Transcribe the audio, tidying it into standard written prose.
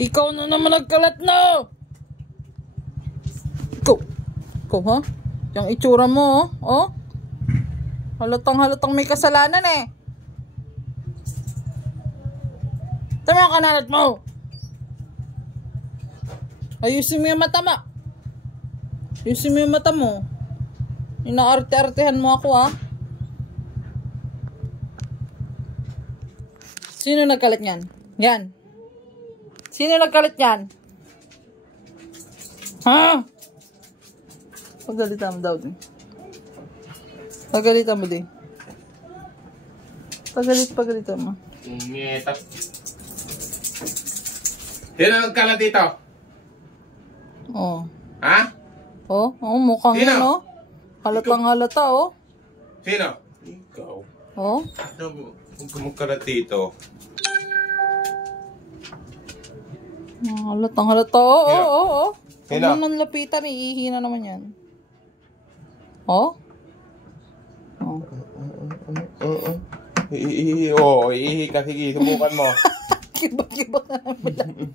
Ikaw na naman nagkalat na! Ikaw ha? Yung itsura mo oh. Halatang may kasalanan eh. Tama ang kanalat mo! Ayusin mo yung mata mo. Ayusin mo yung mata mo. Inaarte-artehan mo ako ha. Sino nagkalat niyan? Yan. Sino nagkalat niyan? Ha? Pagalitan mo daw din. Pagalitan mo din. Pagalitan mo. Ngeta. Sino nagkalat dito? Oh. Ha? Oh, mukhang Sino? yan oh. Halatang halata oh. Sino? Ikaw. Oh. Huwag ka magkalat dito. Halatang halata oh. Sino? Oh. Sino? Huwag mo nang lapitan, iihi na naman yan. Oh. Iihi ka. Sige, subukan mo. Kibot na naman.